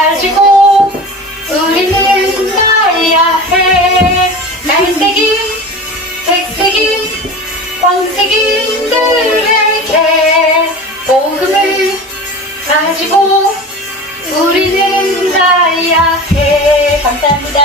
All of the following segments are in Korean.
가지고 우리는 가야 해. 갈색인 백색인 황색인들에게 복음을 가지고 우리는 가야 해. 감사합니다.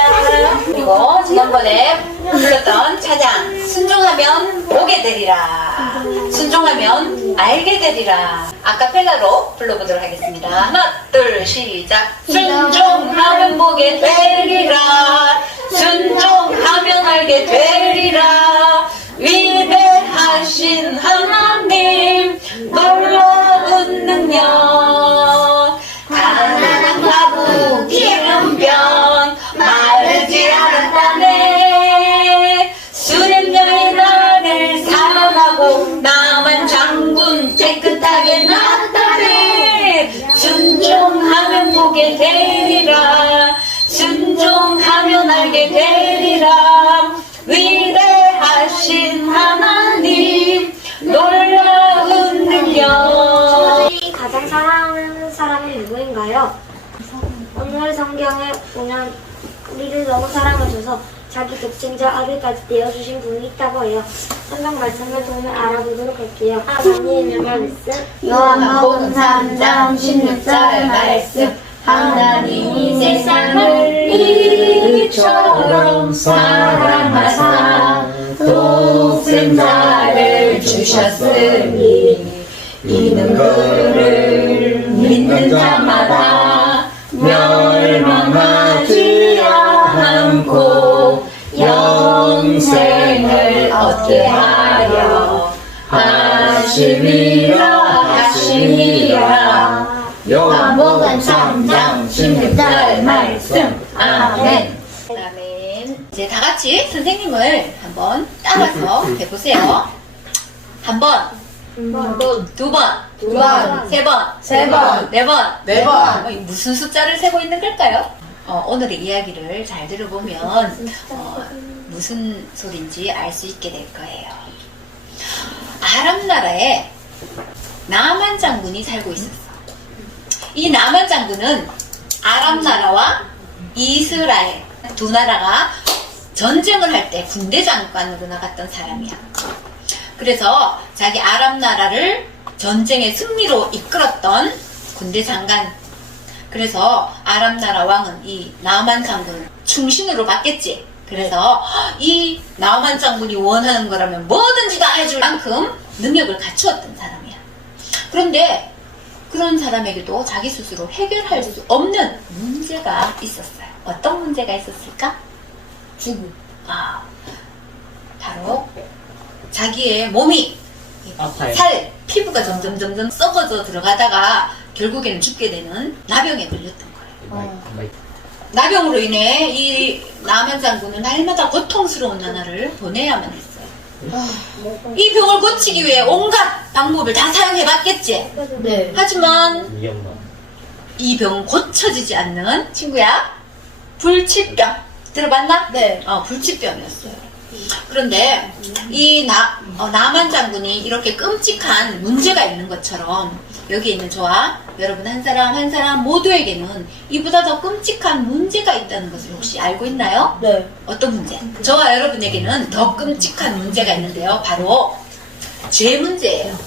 그리고 지난번에 불렀던 찬양 순종하면 보게 되리라, 순종하면 알게 되리라, 아카펠라로 불러보도록 하겠습니다. 하나 둘 시작. 순종하면 보게 되리라, 순종하면 알게 되리라, 위대하신 하나님 놀라운 능력, 가난한 과부 기름병 마르지 않았다네, 수렘녀의 나를 사랑하고 남한 장군 깨끗하게 났다네. 순종하면 보게 되리라, 순종하면 알게 되리라, 위대하신 하나님 놀라운 능력. 가장 사랑하는 사람은 누구인가요? 오늘 성경에 보면 우리를 너무 사랑해줘서 자기 독생자 아들까지 내어주신 분이 있다고 해요. 성경 말씀을 통해 알아보도록 할게요. 하나님의 말씀, 요한복음 3장 16절 말씀. 하나님이 세상을 이처럼 사랑하사 독생자를 주셨으니 이는 그를 믿는 자마다 멸망하지 않고 영생을 얻게 하려 하심이라. 요한복음 3장 16절 말씀. 아멘. 아멘. 이제 다 같이 선생님을 한번 따라서 해보세요. 한 번, 두 번, 세 번, 네 번. 무슨 숫자를 세고 있는 걸까요? 오늘의 이야기를 잘 들어보면 무슨 소린지 알 수 있게 될 거예요. 아람 나라에 나만 장군이 살고 있었어. 이 나만 장군은 아람 나라와 이스라엘 두 나라가 전쟁을 할 때 군대 장관으로 나갔던 사람이야. 그래서 자기 아람 나라를 전쟁의 승리로 이끌었던 군대 장관. 그래서 아람 나라 왕은 이 나만 장군을 충신으로 받겠지. 그래서 이 나만 장군이 원하는 거라면 뭐든지 다 해줄 만큼 능력을 갖추었던 사람이야. 그런데 그런 사람에게도 자기 스스로 해결할 수 없는 문제가 있었어요. 어떤 문제가 있었을까? 죽음. 바로 자기의 몸이 아파요. 피부가 점점 썩어져 들어가다가 결국에는 죽게 되는 나병에 걸렸던 거예요. 나병으로 인해 이 나만 장군은 날마다 고통스러운 나날을 보내야만 했어요. 이 병을 고치기 위해 온갖 방법을 다 사용해봤겠지. 네. 하지만 이 병은 고쳐지지 않는 친구야, 불치병. 들어봤나? 네. 불치병이었어요. 그런데 이 나만 장군이 이렇게 끔찍한 문제가 있는 것처럼 여기 있는 저와 여러분 한 사람 한 사람 모두에게는 이보다 더 끔찍한 문제가 있다는 것을 혹시 알고 있나요? 네. 어떤 문제? 저와 여러분에게는 더 끔찍한 문제가 있는데요. 바로 죄 문제예요.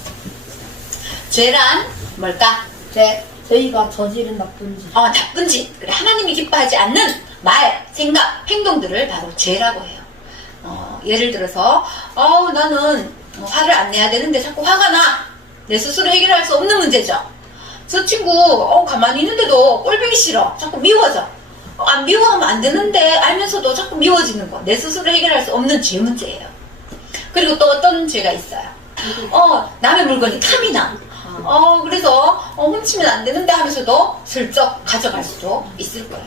죄란 뭘까? 저희가 저지른 나쁜 짓. 나쁜 짓. 그래, 하나님이 기뻐하지 않는 말, 생각, 행동들을 바로 죄라고 해요. 예를 들어서 나는 화를 안 내야 되는데 자꾸 화가 나. 내 스스로 해결할 수 없는 문제죠. 저 친구 가만히 있는데도 꼴보기 싫어. 자꾸 미워져. 안 미워하면 안 되는데 알면서도 자꾸 미워지는 거. 내 스스로 해결할 수 없는 죄 문제예요. 그리고 또 어떤 죄가 있어요. 남의 물건이 탐이 나. 그래서 훔치면 안 되는데 하면서도 슬쩍 가져갈 수도 있을 거예요.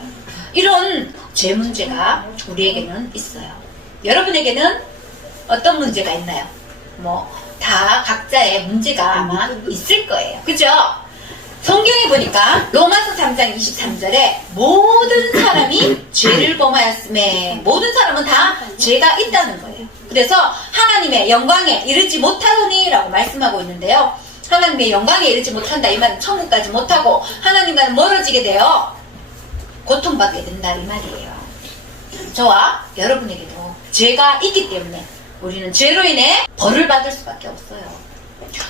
이런 죄 문제가 우리에게는 있어요. 여러분에게는 어떤 문제가 있나요? 다 각자의 문제가 아마 있을 거예요. 그죠? 성경에 보니까 로마서 3장 23절에 모든 사람이 죄를 범하였음에 모든 사람은 다 죄가 있다는 거예요. 그래서 하나님의 영광에 이르지 못하노니 라고 말씀하고 있는데요. 하나님의 영광에 이르지 못한다 이 말은 천국까지 못하고 하나님과는 멀어지게 돼요. 고통받게 된다 이 말이에요. 저와 여러분에게도 죄가 있기 때문에 우리는 죄로 인해 벌을 받을 수밖에 없어요.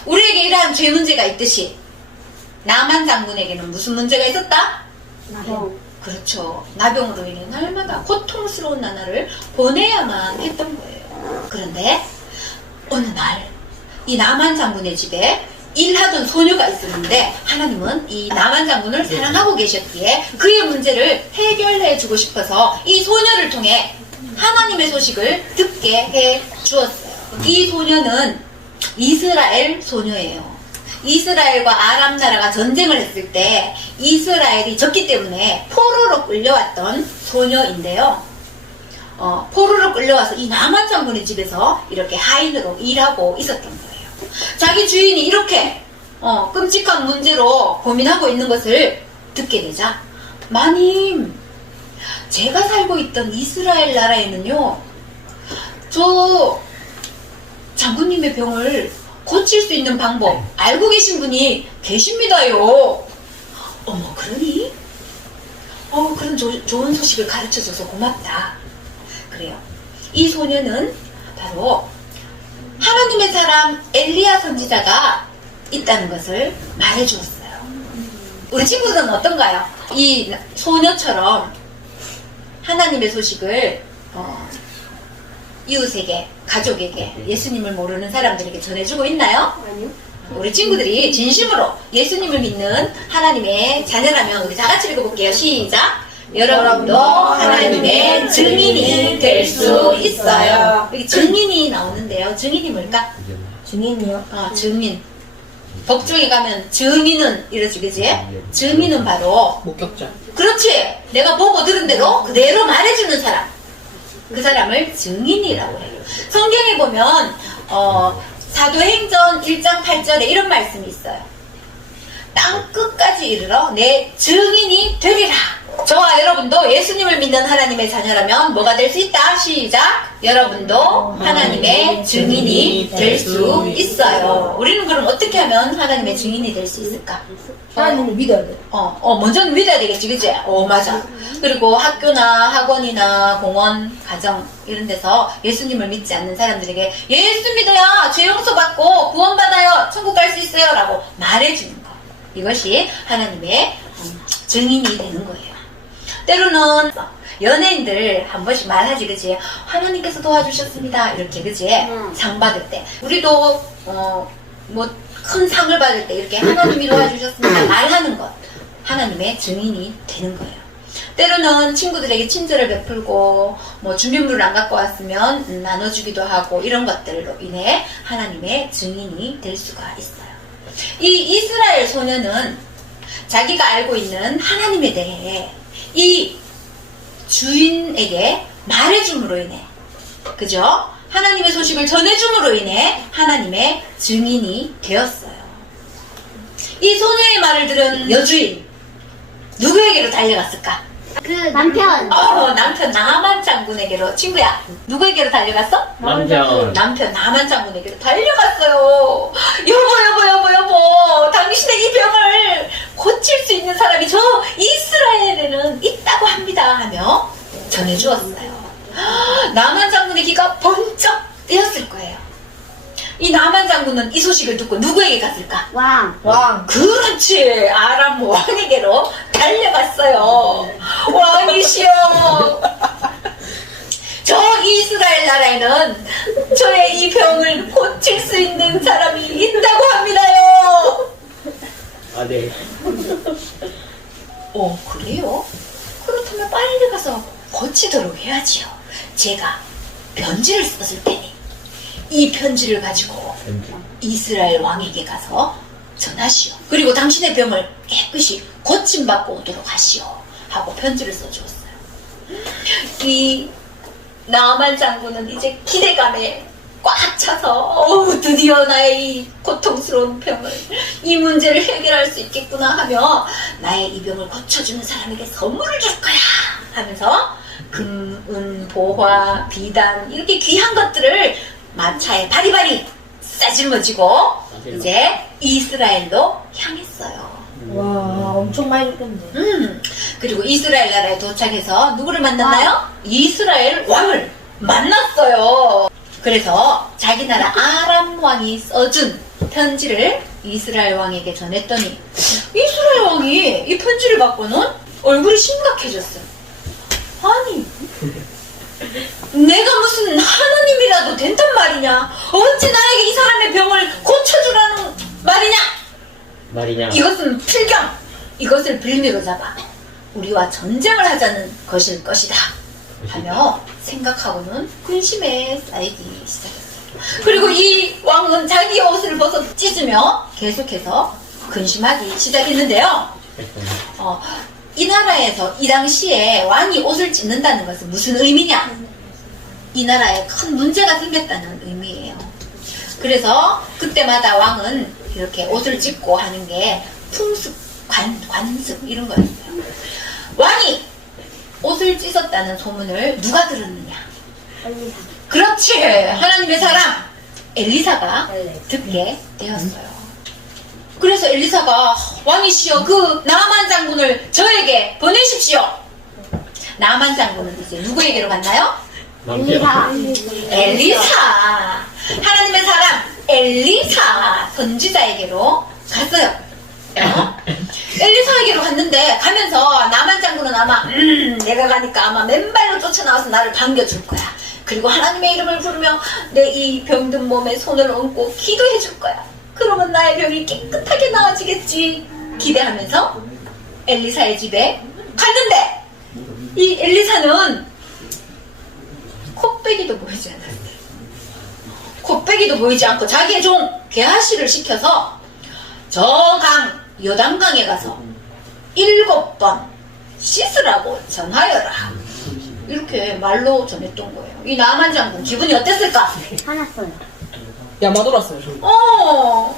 우리에게 이러한 죄 문제가 있듯이 나만 장군에게는 무슨 문제가 있었다? 나병. 그렇죠. 나병으로 인해 날마다 고통스러운 나날을 보내야만 했던 거예요. 그런데 어느 날 이 나만 장군의 집에 일하던 소녀가 있었는데 하나님은 이 나만 장군을 사랑하고 계셨기에 그의 문제를 해결해 주고 싶어서 이 소녀를 통해 하나님의 소식을 듣게 해 주었어요. 이 소녀는 이스라엘 소녀예요. 이스라엘과 아람 나라가 전쟁을 했을 때 이스라엘이 졌기 때문에 포로로 끌려왔던 소녀인데요. 포로로 끌려와서 이 나만 장군의 집에서 이렇게 하인으로 일하고 있었던 거예요. 자기 주인이 이렇게 끔찍한 문제로 고민하고 있는 것을 듣게 되자 마님, 제가 살고 있던 이스라엘 나라에는요, 저 장군님의 병을 고칠 수 있는 방법 알고 계신 분이 계십니다요. 어머, 그러니? 그런 좋은 소식을 가르쳐줘서 고맙다. 그래요. 이 소녀는 바로 하나님의 사람 엘리야 선지자가 있다는 것을 말해주었어요. 우리 친구들은 어떤가요? 이 소녀처럼 하나님의 소식을 이웃에게, 가족에게, 예수님을 모르는 사람들에게 전해주고 있나요? 아니요. 우리 친구들이 진심으로 예수님을 믿는 하나님의 자녀라면 우리 다 같이 읽어볼게요. 시작! 여러분도 하나님의 증인이 될 수 있어요. 여기 증인이 나오는데요. 증인이 뭘까? 증인이요? 증인. 법정에 가면 증인은 이러지, 그지? 증인은 바로 목격자. 그렇지. 내가 보고 들은 대로 그대로 말해주는 사람. 그 사람을 증인이라고 해요. 성경에 보면 사도행전 1장 8절에 이런 말씀이 있어요. 땅 끝까지 이르러 내 증인이 되리라. 저와 여러분도 예수님을 믿는 하나님의 자녀라면 뭐가 될 수 있다? 시작! 여러분도 하나님의 증인이 될 수 있어요. 우리는 그럼 어떻게 하면 하나님의 증인이 될 수 있을까? 하나님을 믿어야 돼. 먼저는 믿어야 되겠지, 그치? 맞아. 그리고 학교나 학원이나 공원, 가정, 이런 데서 예수님을 믿지 않는 사람들에게 예수 믿어야 죄 용서 받고 구원받아요. 천국 갈 수 있어요. 라고 말해주는 거. 이것이 하나님의 증인이 되는 거예요. 때로는 연예인들 한 번씩 말하지, 그치? 하나님께서 도와주셨습니다. 이렇게, 그치? 상 받을 때. 우리도, 큰 상을 받을 때 이렇게 하나님이 도와주셨습니다. 말하는 것. 하나님의 증인이 되는 거예요. 때로는 친구들에게 친절을 베풀고, 준비물을 안 갖고 왔으면 나눠주기도 하고, 이런 것들로 인해 하나님의 증인이 될 수가 있어요. 이 이스라엘 소녀는 자기가 알고 있는 하나님에 대해 이 주인에게 말해줌으로 인해, 그죠? 하나님의 소식을 전해줌으로 인해 하나님의 증인이 되었어요. 이 소녀의 말을 들은 여주인, 누구에게로 달려갔을까? 그 남편. 남편 나만 장군에게로. 친구야, 누구에게로 달려갔어? 남편. 남편 나만 장군에게로 달려갔어요. 여보, 당신의 이 병을 고칠 수 있는 사람이 저 이스라엘에는 있다고 합니다 하며 전해주었어요. 나만 장군의 귀가 번쩍 뜨였을 거예요. 이 나만 장군은 이 소식을 듣고 누구에게 갔을까? 왕. 그렇지. 아람 왕에게로 달려갔어요. 왕이시여, 저 이스라엘 나라에는 저의 이 병을 고칠 수 있는 사람이 있다고 합니다요. 네. 그래요? 그렇다면 빨리 가서 고치도록 해야지요. 제가 편지를 썼을 테니 이 편지를 가지고 이스라엘 왕에게 가서 전하시오. 그리고 당신의 병을 깨끗이 고침받고 오도록 하시오. 하고 편지를 써주었어요. 이 나만 장군은 이제 기대감에 꽉 차서 드디어 나의 이 고통스러운 병을, 이 문제를 해결할 수 있겠구나 하며 나의 이 병을 고쳐주는 사람에게 선물을 줄 거야 하면서 금, 은, 보화, 비단 이렇게 귀한 것들을 마차에 바리바리 싸질머지고 이제 이스라엘로 향했어요. 와, 엄청 많이 줬겠네. 그리고 이스라엘 나라에 도착해서 누구를 만났나요? 이스라엘 왕을 만났어요. 그래서 자기 나라 아람 왕이 써준 편지를 이스라엘 왕에게 전했더니 이스라엘 왕이 이 편지를 받고는 얼굴이 심각해졌어요. 아니, 내가 무슨 하나님이라도 된단 말이냐? 어찌 나에게 이 사람의 병을 고쳐주라는 말이냐? 이것은 필경! 이것을 빌미로 잡아 우리와 전쟁을 하자는 것일 것이다 하며 생각하고는 근심에 쌓이기 시작했어요. 그리고 이 왕은 자기의 옷을 벗어 찢으며 계속해서 근심하기 시작했는데요. 이 나라에서 이 당시에 왕이 옷을 찢는다는 것은 무슨 의미냐? 이 나라에 큰 문제가 생겼다는 의미예요. 그래서 그때마다 왕은 이렇게 옷을 찢고 하는 게 풍습, 관습 이런 거였어요. 왕이 옷을 찢었다는 소문을 누가 들었느냐? 엘리사. 그렇지! 하나님의 사람 엘리사가 듣게 되었어요. 그래서 엘리사가 왕이시여 그 나만 장군을 저에게 보내십시오. 나만 장군은 이제 누구에게로 갔나요? 엘리사. 엘리사. 하나님의 사람 엘리사 선지자에게로 갔어요. 엘리사에게로 갔는데 가면서 나만 장군은 아마 내가 가니까 아마 맨발로 쫓아나와서 나를 반겨줄 거야. 그리고 하나님의 이름을 부르며 내 이 병든 몸에 손을 얹고 기도해 줄 거야. 그러면 나의 병이 깨끗하게 나아지겠지 기대하면서 엘리사의 집에 갔는데 이 엘리사는 콧배기도 보이지 않았어요. 콧배기도 보이지 않고 자기의 종 게하시를 시켜서 저 강 요단강에 가서 7번 씻으라고 전하여라. 이렇게 말로 전했던 거예요. 이 나만 장군 기분이 어땠을까? 화났어요. 야마돌았어요.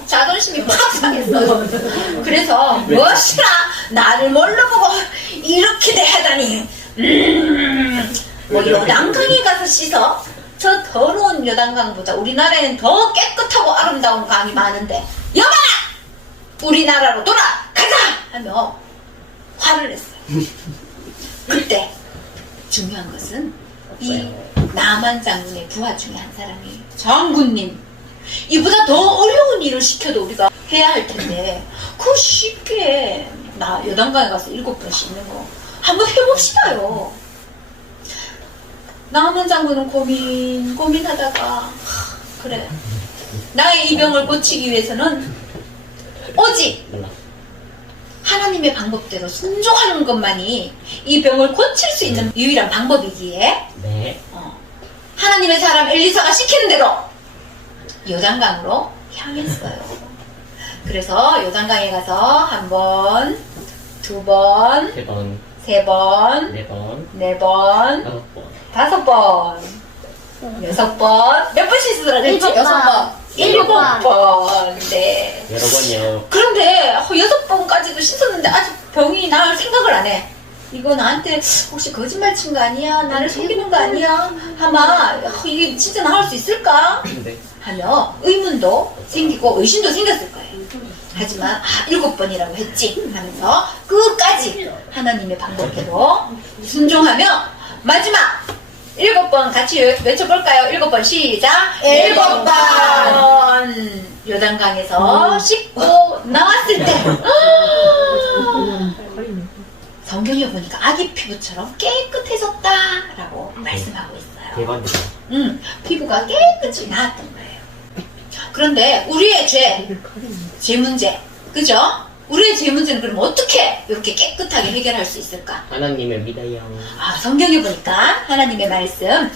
자존심이 팍 상했어요. 그래서 무엇이라 나를 뭘로 보고 이렇게 대하다니. 뭐 요단강에 가서 씻어? 저 더러운 요단강보다 우리나라에는 더 깨끗하고 아름다운 강이 많은데 여봐라! 우리나라로 돌아가자! 하며 화를 냈어요. 그때 중요한 것은 이 나만 장군의 부하 중에 한 사람이 장군님 이보다 더 어려운 일을 시켜도 우리가 해야 할 텐데 그 쉽게 나 요단강에 가서 7번 씻는 거 한번 해봅시다요. 나만 장군은 고민하다가 그래 나의 이 병을 고치기 위해서는 오직 하나님의 방법대로 순종하는 것만이 이 병을 고칠 수 있는 유일한 방법이기에 하나님의 사람 엘리사가 시키는 대로 요단강으로 향했어요. 그래서 요단강에 가서 한 번, 2번, 3번, 4번, 5번, 6번, 몇 번 씻으라 그랬지? 6번. 7번. 네. 여러 번이요. 그런데 6번까지도 씻었는데 아직 병이 나을 생각을 안 해. 이거 나한테 혹시 거짓말 친 거 아니야? 나를 속이는 거 아니야? 아마 이게 진짜 나을 수 있을까? 하며 의문도 생기고 의심도 생겼을 거예요. 하지만 7번이라고 했지 하면서 끝까지 하나님의 방법대로 순종하며 마지막 7번 같이 외쳐볼까요? 7번 시작! 7번! 요단강에서 씻고 나왔을 때 성경에 보니까 아기 피부처럼 깨끗해졌다라고 말씀하고 있어요. 대박이다. 피부가 깨끗이 나았던 거예요. 그런데 우리의 죄 문제, 그죠? 우리의 죄 문제는 그럼 어떻게 이렇게 깨끗하게 해결할 수 있을까? 하나님을 믿어요. 성경에 보니까 하나님의 말씀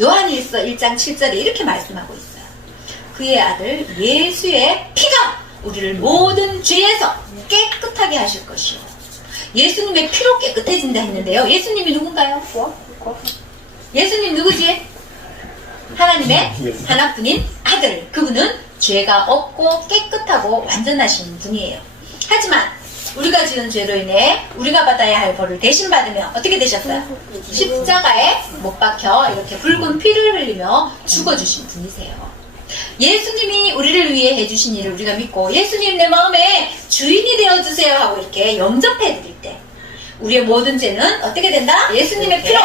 요한일서 1장 7절에 이렇게 말씀하고 있어요. 그의 아들 예수의 피가 우리를 모든 죄에서 깨끗하게 하실 것이요. 예수님의 피로 깨끗해진다 했는데요. 예수님이 누군가요? 예수님 누구지? 하나님의 하나뿐인 아들. 그분은 죄가 없고 깨끗하고 완전하신 분이에요. 하지만 우리가 지은 죄로 인해 우리가 받아야 할 벌을 대신 받으며 어떻게 되셨어요? 십자가에 못 박혀 이렇게 붉은 피를 흘리며 죽어주신 분이세요. 예수님이 우리를 위해 해주신 일을 우리가 믿고 예수님 내 마음에 주인이 되어주세요 하고 이렇게 영접해 드릴 때 우리의 모든 죄는 어떻게 된다? 예수님의 피로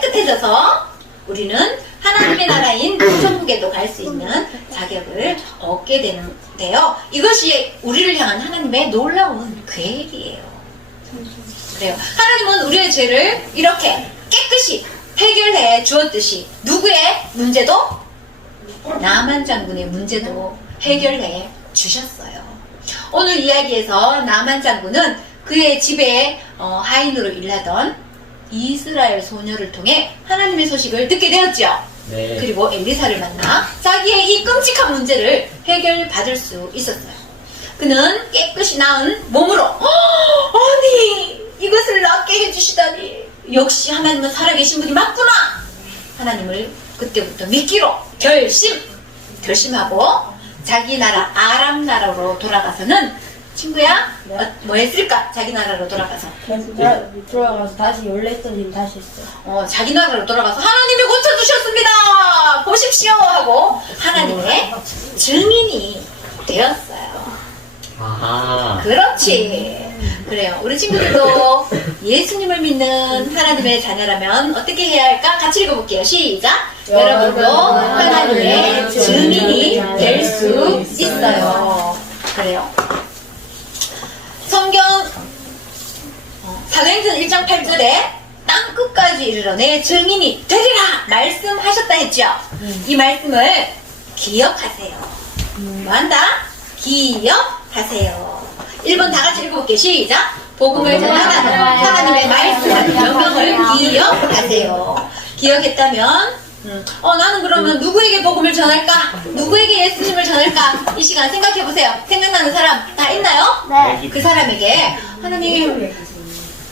깨끗해져서 우리는 하나님의 나라인 천국에도 갈 수 있는 자격을 얻게 되는데요. 이것이 우리를 향한 하나님의 놀라운 계획이에요. 그래요. 하나님은 우리의 죄를 이렇게 깨끗이 해결해 주었듯이 누구의 문제도? 나만 장군의 문제도 해결해 주셨어요. 오늘 이야기에서 나만 장군은 그의 집에 하인으로 일하던 이스라엘 소녀를 통해 하나님의 소식을 듣게 되었죠. 네. 그리고 엘리사를 만나 자기의 이 끔찍한 문제를 해결받을 수 있었어요. 그는 깨끗이 나은 몸으로 아니 이것을 낫게 해주시다니 역시 하나님은 살아계신 분이 맞구나. 하나님을 그때부터 믿기로 결심하고 자기 나라 아람 나라로 돌아가서는 친구야 뭐 했을까? 자기 나라로 돌아가서 들어가서 다시 원래 했던 일 다시 했어요. 자기 나라로 돌아가서 하나님이 고쳐주셨습니다. 보십시오 하고 하나님의 증인이 되었어요. 아하. 그렇지. 그래요. 우리 친구들도 예수님을 믿는 하나님의 자녀라면 어떻게 해야 할까? 같이 읽어볼게요. 시작. 여러분도 하나님의 증인이 될 수 있어요. 그래요. 성경 사도행전 1장 8절에 땅끝까지 이르러 내 증인이 되리라 말씀하셨다 했죠. 이 말씀을 기억하세요. 뭐한다? 기억하세요. 1번 다 같이 읽어볼게요. 시작. 복음을 전하는 하나님의 말씀하는 명령을 기억하세요. 기억했다면 나는 그러면 누구에게 복음을 전할까? 누구에게 예수님을 전할까? 이 시간 생각해보세요. 생각나는 사람 다 있나요? 네. 그 사람에게 하나님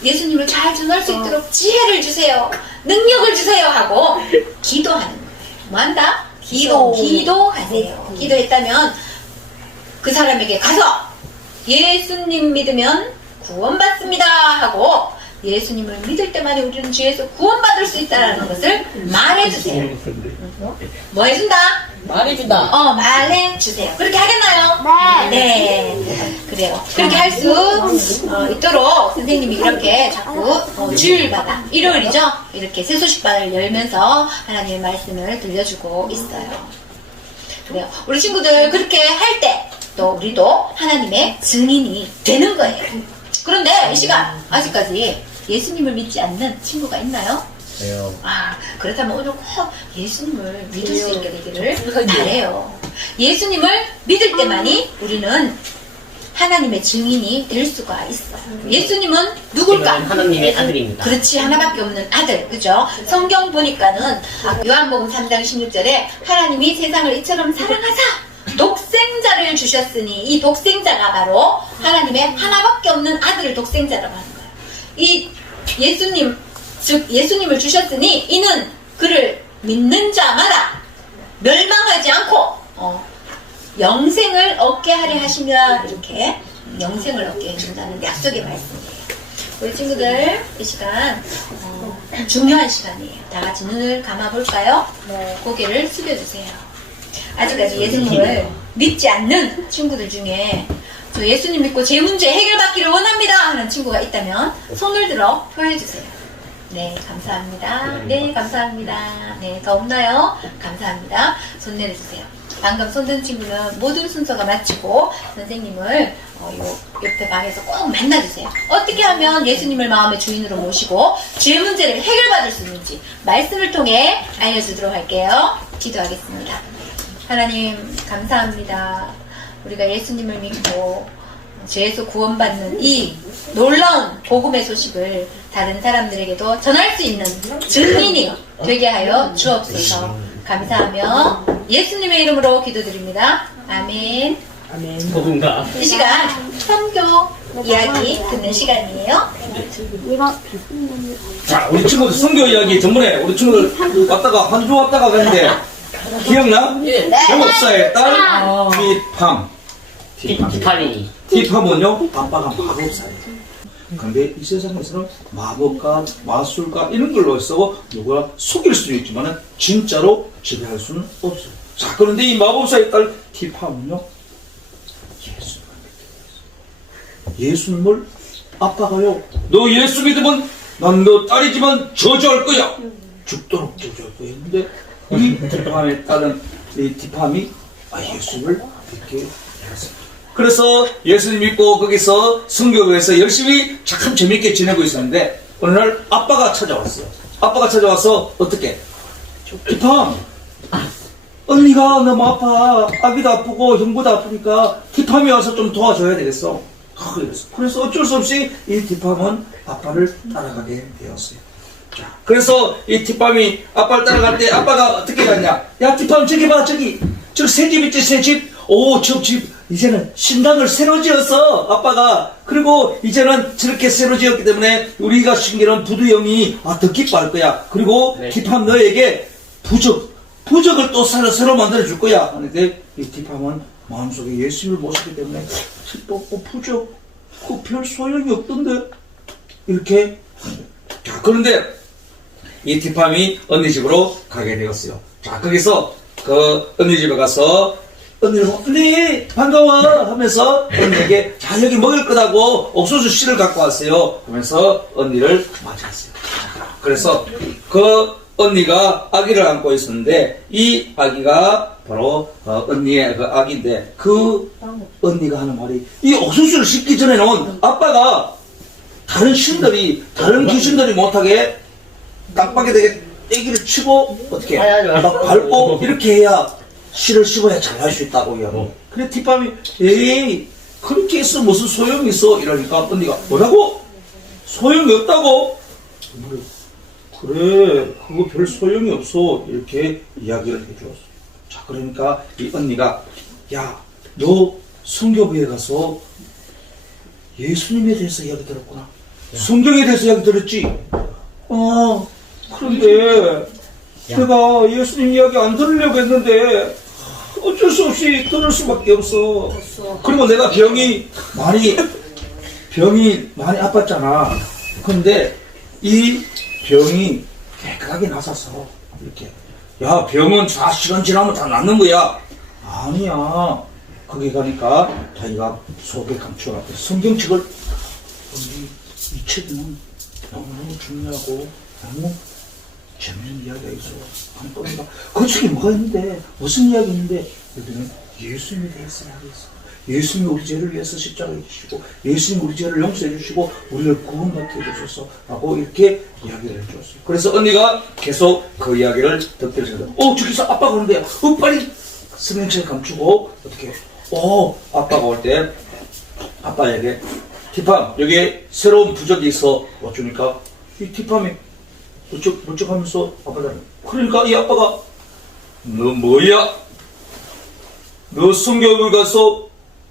예수님을 잘 전할 수 있도록 지혜를 주세요. 능력을 주세요 하고 기도하는 거예요. 뭐한다? 기도하세요. 기도했다면 그 사람에게 가서 예수님 믿으면 구원받습니다 하고 예수님을 믿을 때만이 우리는 죄에서 구원받을 수 있다는 것을 말해주세요. 뭐 해준다? 말해준다. 말해주세요. 그렇게 하겠나요? 네. 그래요. 그렇게 할 수 있도록 선생님이 이렇게 자꾸 주일마다 일요일이죠? 이렇게 새소식반을 열면서 하나님의 말씀을 들려주고 있어요. 그래요. 우리 친구들 그렇게 할 때 또 우리도 하나님의 증인이 되는 거예요. 그런데 이 시간 아직까지 예수님을 믿지 않는 친구가 있나요? 왜요? 그렇다면 오늘 꼭 예수님을 믿을 수 있게 되기를 바래요. 예수님을 믿을 때만이 우리는 하나님의 증인이 될 수가 있어요. 예수님은 누굴까? 하나님의 아들입니다. 그렇지, 하나밖에 없는 아들, 그죠? 성경 보니까는 요한복음 3장 16절에 하나님이 세상을 이처럼 사랑하사 독생자를 주셨으니 이 독생자가 바로 하나님의 하나밖에 없는 아들을 독생자라고 하는 거예요. 이 예수님, 즉 예수님을 주셨으니 이는 그를 믿는 자마다 멸망하지 않고 영생을 얻게 하려 하시며 이렇게 영생을 얻게 해준다는 약속의 말씀이에요. 우리 친구들 이 시간 중요한 시간이에요. 다 같이 눈을 감아볼까요? 네. 고개를 숙여주세요. 아직까지 예수님을 믿지 않는 친구들 중에 저 예수님 믿고 제 문제 해결받기를 원합니다 하는 친구가 있다면 손을 들어 표해주세요. 네, 감사합니다. 네, 감사합니다. 네, 더 없나요? 감사합니다. 손 내려주세요. 방금 손든 친구는 모든 순서가 마치고 선생님을 요 옆에 방에서 꼭 만나주세요. 어떻게 하면 예수님을 마음의 주인으로 모시고 죄 문제를 해결받을 수 있는지 말씀을 통해 알려주도록 할게요. 기도하겠습니다. 하나님 감사합니다. 우리가 예수님을 믿고 죄에서 구원받는 이 놀라운 복음의 소식을 다른 사람들에게도 전할 수 있는 증인이 되게 하여 주옵소서. 감사하며 예수님의 이름으로 기도드립니다. 아멘. 복음가. 이 시간 선교 이야기 듣는 시간이에요. 자, 우리 친구들 선교 이야기 전번에 우리 친구들 왔다가 한 주 왔다가 갔는데 기억나? 예. 목사의 딸 티팜. 티파니. 티팜은요 아빠가 마법사예요. 근데 이 세상에서는 마법과 마술과 이런 걸로 해서 누구나 속일 수는 있지만은 진짜로 지배할 수는 없어요. 자, 그런데 이 마법사의 딸 티파는요, 예수님을 아빠가요, 너 예수 믿으면 난 너 딸이지만 저주할 거야. 죽도록 저주할 거야. 했는데 이 티파의 딸은 이 티파미 예수님을 이렇게 했습니다. 그래서 예수님 믿고 거기서 성교회에서 열심히 참 재밌게 지내고 있었는데 어느 날 아빠가 찾아왔어요. 아빠가 찾아와서 어떻게? 티팜, 언니가 너무 아파. 아기도 아프고 형부도 아프니까 티팜이 와서 좀 도와줘야 되겠어. 그래서 어쩔 수 없이 이 티팜은 아빠를 따라가게 되었어요. 자, 그래서 이 티팜이 아빠를 따라갈 때 아빠가 어떻게 갔냐? 야, 티팜 저기 봐, 저기 새 집 있지, 새 집. 오, 저 집 이제는 신당을 새로 지었어, 아빠가. 그리고 이제는 저렇게 새로 지었기 때문에 우리가 신기한 부두형이 더 기뻐할 거야. 그리고 네. 티팜 너에게 부적을 또 새로 만들어 줄 거야. 그런데 이 티팜은 마음속에 예수를 모시기 때문에 부적 그 별 소용이 없던데 이렇게. 자, 그런데 이 티팜이 언니 집으로 가게 되었어요. 자, 거기서 그 언니 집에 가서 언니 반가워 하면서 언니에게 자, 여기 먹을 거라고 옥수수 씨를 갖고 왔어요 하면서 언니를 맞이했어요. 자, 그래서 그 언니가 아기를 안고 있었는데 이 아기가 바로 언니의 그 아기인데 그 언니가 하는 말이 이 옥수수를 씻기 전에는 아빠가 다른 귀신들이 못하게 땅바닥에 애기를 치고 어떻게 막 밟고 이렇게 해야 씨를 씹어야 잘 할 수 있다고요. 그래 티팜이 에이 그렇게 해서 무슨 소용이 있어 이러니까 언니가 뭐라고? 소용이 없다고? 그래 그거 별 소용이 없어 이렇게 이야기를 해주었어. 자, 그러니까 이 언니가 야, 너 성교부에 가서 예수님에 대해서 이야기 들었구나. 성경에 대해서 이야기 들었지? 그런데 내가 예수님 이야기 안 들으려고 했는데 어쩔 수 없이 들을 수밖에 없어. 그리고 내가 병이 많이 아팠잖아. 근데 이 병이 깨끗하게 나서서 이렇게 야, 병은 4시간 지나면 다 낫는 거야. 아니야. 거기 가니까 자기가 속에 감춰갖고 성경책을 이 책은 너무너무 중요하고 너무 재밌는 이야기가 있어. 안 떠온다. 그 책에 뭐가 있는데 무슨 이야기 있는데 여기는 예수님에 대해서 이야기 있어. 예수님이 우리 죄를 위해서 십자가에 주시고 예수님이 우리 죄를 용서해 주시고 우리를 구원받게 해주셔서 라고 이렇게 이야기를 해줬어요. 그래서 언니가 계속 그 이야기를 듣게 되거든. 저기서 아빠가 오는데 빨리 성경책을 감추고 어떻게 아빠가 올 때 아빠에게 티팜 여기에 새로운 부적이 있어 와주니까 이 티팜이 멀쩍하면서 아빠가 그러니까 이 아빠가 너 뭐야? 너 성경을 가서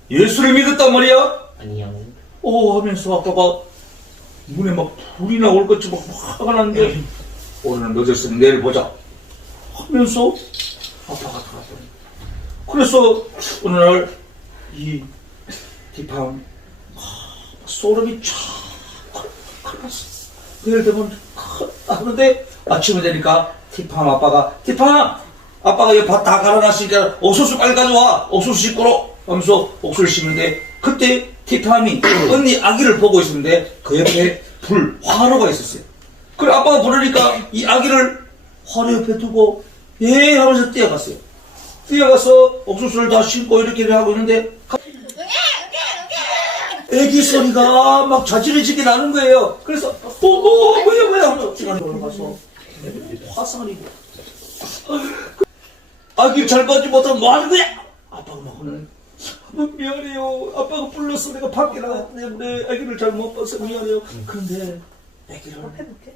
예수를 믿었단 말이야? 아니요. 하면서 아빠가 눈에 막 불이 나올 것처럼 막 화가 났는데 오늘은 늦었으니 내일 보자 하면서 아빠가 들어갔더니 그래서 어느 날 이 티팜 소름이 쫙 흘렀어. 내일 되면 하는데 아침이 되니까 티팜 아빠가 아빠가 여기 밥 다 갈아놨으니까 옥수수 빨리 가져와. 옥수수 씻고로 하면서 옥수수를 씹는데 그때 티팜이 언니 아기를 보고 있었는데 그 옆에 화로가 있었어요. 그래 아빠가 부르니까 이 아기를 화로 옆에 두고 예 하면서 뛰어갔어요. 뛰어가서 옥수수를 다 씹고 이렇게 하고 있는데 애기 소리가 막 자지러지게 나는 거예요. 그래서 뭐야 하면서 시간이 올라가서 화상을 아기를 잘 봐주지 못하면 뭐하는 거야? 아빠가 막 하는 미안해요. 아빠가 불렀어. 내가 밖에 나갔기 때문에 아기를 잘 못 봐서 미안해요. 그런데 아기를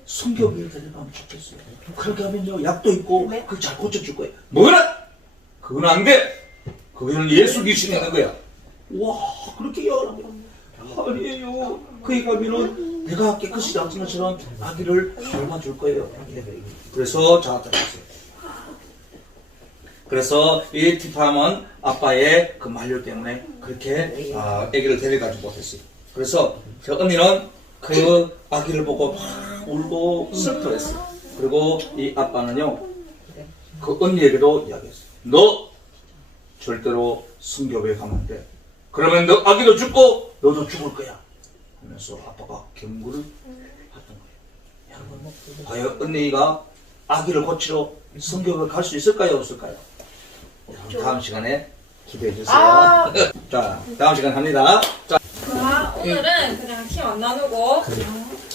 성교부에 데려가면 좋겠어요. 그렇게 하면요 약도 있고 그걸 잘 고쳐줄 거예요. 뭐라? 그건 안 돼. 거기는 예수 귀신이 있는 거야. 와 그렇게 이야기하면 아니에요. 거기 가면은 내가 깨끗이 잡은 것처럼 아기를 돌봐줄 거예요. 그래서 저한테 왔어요. 그래서 이 티팜은 아빠의 그 만류 때문에 그렇게 아기를 데려가지 못했어요. 그래서 저 언니는 그 아기를 보고 막 울고 슬퍼했어요. 그리고 이 아빠는요 그 언니에게도 이야기했어. 너 절대로 성교회 가면 안 돼. 그러면 너 아기도 죽고 너도 죽을 거야. 하면서 아빠가 경고를 했던 거예요. 과연 언니가 아기를 고치러 성교회 갈 수 있을까요? 없을까요? 다음 시간에 기대해 주세요. 자, 다음 시간 합니다. 자, 자, 오늘은 그냥 팀 안 나누고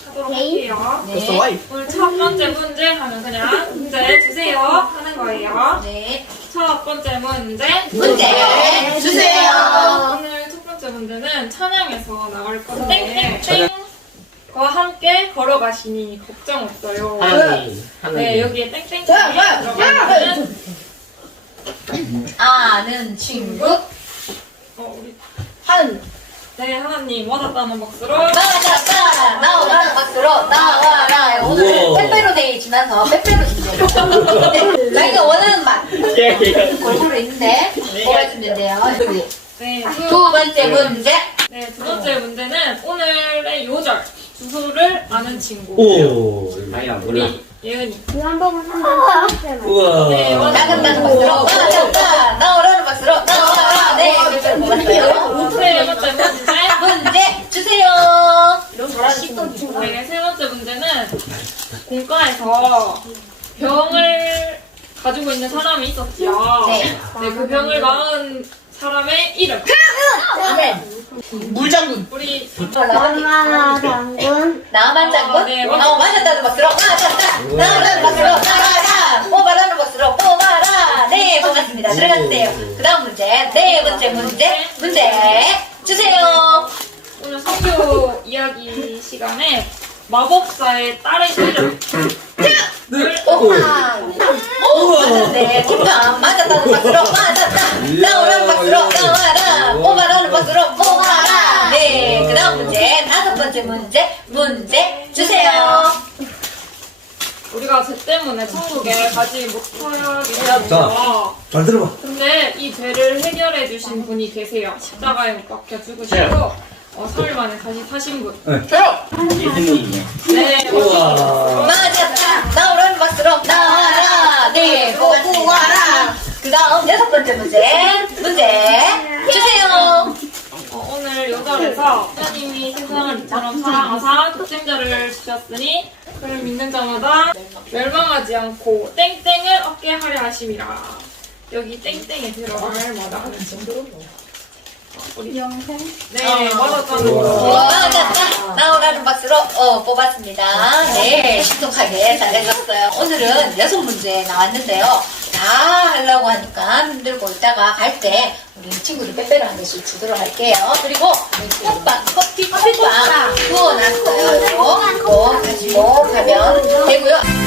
하도록 할게요. 네. 오늘 첫 번째 문제 하면 그냥 문제 주세요 하는 거예요. 네. 첫 번째 문제. 문제 주세요. 오늘 첫 번째 문제는 찬양에서 나올 건데 땡땡땡과 함께 걸어가시니 걱정 없어요. 하나님. 네, 여기에 땡땡땡이 야, 들어가면 아는 친구 우리 한 하나님 와닿다는 박수로 나와라 나와라 박수로 나와라. 오늘 우와. 빼빼로 데이지만서 빼빼로 준대요. 자기가 원하는 맛 골고루 있는데 뽑아주면 돼요. 네, 두 번째 문제. 네, 두 번째 문제는 오늘의 요절 주소를 아는 친구 오. 아니야, 몰라. 우리 예은이. 이한 번만 한번 쌤 우와. 네, 나간다는 박수로 나간다 나오라는 박수로 나와라. 네 빼빼로 뽑았어요. 세 번째 문제. 문제 주세요. 네, 세 번째 문제는 공과에서 병을 가지고 있는 사람이 있었죠. 네. 그 병을 낳은 사람의 이름. 물장군. 우리 엄마 장군 나만 장군? 네, 맞았다는 박수로 맞았다. 나오라는 박수로 나와라. 뽑아라는 박수로 뽑아라. 네, 반갑습니다. 들어가주세요. 그 다음 문제. 네 번째 문제 주세요. 오늘 성교 이야기 시간에 마법사의 딸의 이름. 맞았네. 팀판 맞았다는 박수로 맞았다. 나오라는 박수로 나와라. 뽑아라는 박수로 뽑아라. 네, 그 다음 문제. 다섯 번째 문제 주세요. 우리가 죄 때문에 천국에 가지 못하게 되었죠. 잘 들어봐. 근데 이 죄를 해결해 주신 분이 계세요. 십자가에 못 박혀 죽으시고 사흘 만에 다시 사신 분. 예수님이네. 네. 우와. 맞았다. 나오라는 박수로 나와라. 네, 보고 와라. 그 다음 여섯 번째 문제 주세요. 오늘 요절에서 하나님이 세상을 이처럼 사랑하사 독생자를 주셨으니 그를 믿는 자마다 멸망하지 않고 땡땡을 얻게 하려 하심이라. 여기 땡땡에 들어갈 마다하는 친구. 우리 영생? 네, 맞았다는 거. 맞았다. 나오라는 박수로 뽑았습니다. 네, 신속하게 잘해줬어요. 오늘은 6문제 나왔는데요. 다 하려고 하니까 힘들고 있다가 갈 때 우리 친구들 빼빼로 한 개씩 주도록 할게요. 그리고 커피빵 구워놨어요. 이거 가지고 가면 되고요.